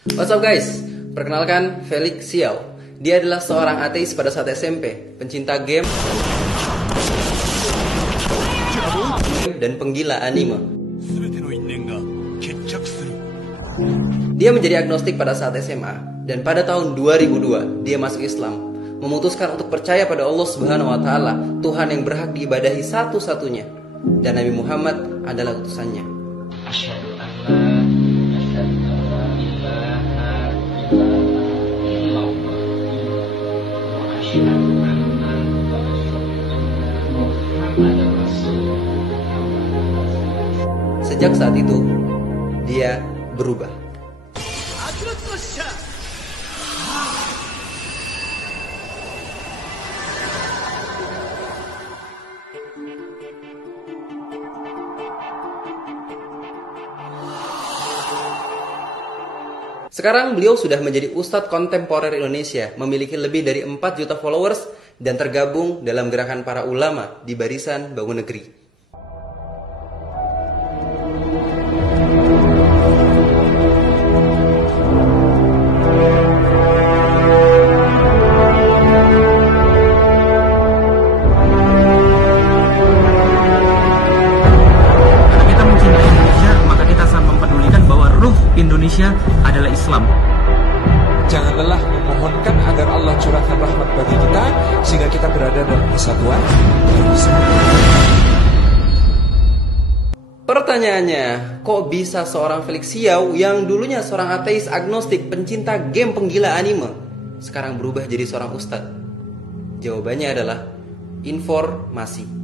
What's up guys? Perkenalkan Felix Xiao. Dia adalah seorang ateis pada saat SMP, pencinta game dan penggila anime. Dia menjadi agnostik pada saat SMA dan pada tahun 2002 dia masuk Islam, memutuskan untuk percaya pada Allah Subhanahu wa taala, Tuhan yang berhak diibadahi satu-satunya, dan Nabi Muhammad adalah utusannya. Sejak saat itu, dia berubah. Sekarang beliau sudah menjadi ustadz kontemporer Indonesia, memiliki lebih dari 4 juta followers dan tergabung dalam gerakan para ulama di Barisan Bangun Negeri. Indonesia adalah Islam. Jangan lelah memohonkan agar Allah curahkan rahmat bagi kita sehingga kita berada dalam kesatuan. Pertanyaannya, kok bisa seorang Felix Xiao yang dulunya seorang ateis agnostik pencinta game penggila anime sekarang berubah jadi seorang ustadz? Jawabannya adalah informasi.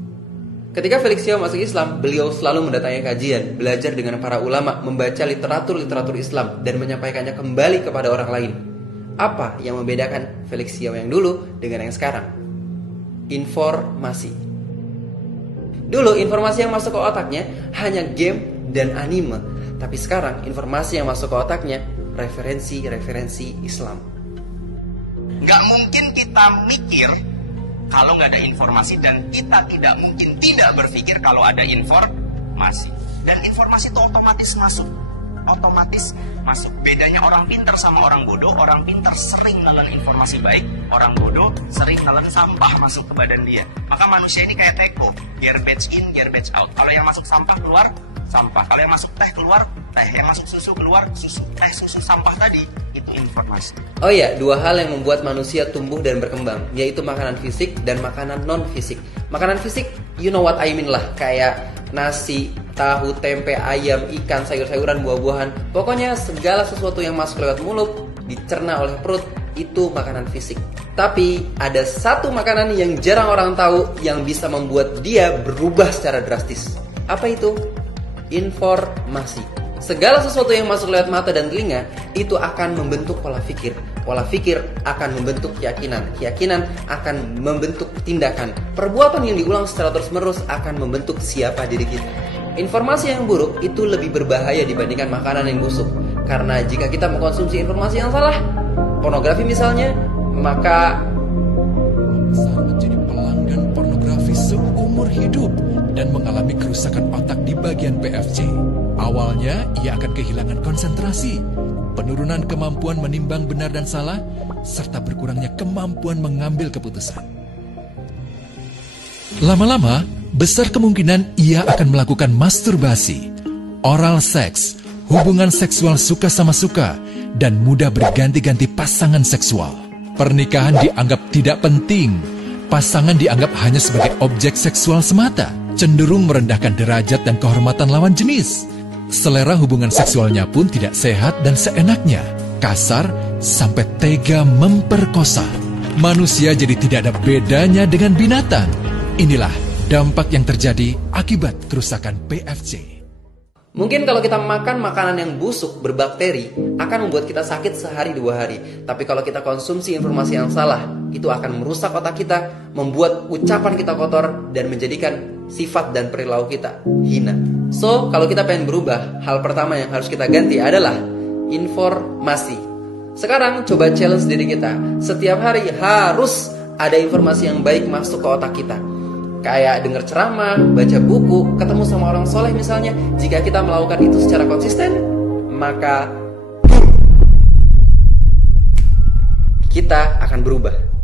Ketika Felix Xiao masuk Islam, beliau selalu mendatangi kajian, belajar dengan para ulama, membaca literatur Islam, dan menyampaikannya kembali kepada orang lain. Apa yang membedakan Felix Xiao yang dulu dengan yang sekarang? Informasi. Dulu informasi yang masuk ke otaknya hanya game dan anime, tapi sekarang informasi yang masuk ke otaknya referensi Islam. Nggak mungkin kita mikir kalau nggak ada informasi, dan kita tidak mungkin tidak berpikir kalau ada informasi. Dan informasi itu otomatis masuk. Bedanya orang pintar sama orang bodoh, orang pintar sering nelen informasi baik, orang bodoh sering nelen sampah masuk ke badan dia. Maka manusia ini kayak teko, garbage in, garbage out. Kalau yang masuk sampah keluar sampah, kalau yang masuk teh keluar teh, yang masuk susu keluar susu. Teh, susu, sampah tadi itu informasi. Oh iya, 2 hal yang membuat manusia tumbuh dan berkembang, yaitu makanan fisik dan makanan non fisik. Makanan fisik, you know what I mean lah, kayak nasi, tahu, tempe, ayam, ikan, sayur-sayuran, buah-buahan. Pokoknya segala sesuatu yang masuk lewat mulut, dicerna oleh perut, itu makanan fisik. Tapi ada satu makanan yang jarang orang tahu yang bisa membuat dia berubah secara drastis. Apa itu? Informasi. Segala sesuatu yang masuk lewat mata dan telinga itu akan membentuk pola pikir. Pola pikir akan membentuk keyakinan. Keyakinan akan membentuk tindakan. Perbuatan yang diulang secara terus-menerus akan membentuk siapa diri kita. Informasi yang buruk itu lebih berbahaya dibandingkan makanan yang busuk. Karena jika kita mengkonsumsi informasi yang salah, pornografi misalnya, maka menjadi pelanggan pornografi seumur hidup dan mengalami kerusakan otak di bagian PFC. Awalnya, ia akan kehilangan konsentrasi, penurunan kemampuan menimbang benar dan salah, serta berkurangnya kemampuan mengambil keputusan. Lama-lama, besar kemungkinan ia akan melakukan masturbasi, oral seks, hubungan seksual suka sama suka, dan mudah berganti-ganti pasangan seksual. Pernikahan dianggap tidak penting, pasangan dianggap hanya sebagai objek seksual semata, cenderung merendahkan derajat dan kehormatan lawan jenis. Selera hubungan seksualnya pun tidak sehat dan seenaknya, kasar sampai tega memperkosa. Manusia jadi tidak ada bedanya dengan binatang. Inilah dampak yang terjadi akibat kerusakan PFC. mungkin kalau kita makan makanan yang busuk berbakteri akan membuat kita sakit sehari 2 hari. Tapi kalau kita konsumsi informasi yang salah, itu akan merusak otak kita, membuat ucapan kita kotor, dan menjadikan sifat dan perilaku kita hina. So, kalau kita pengen berubah, hal pertama yang harus kita ganti adalah informasi. Sekarang coba challenge diri kita. Setiap hari harus ada informasi yang baik masuk ke otak kita. Kayak denger ceramah, baca buku, ketemu sama orang soleh misalnya. Jika kita melakukan itu secara konsisten, maka kita akan berubah.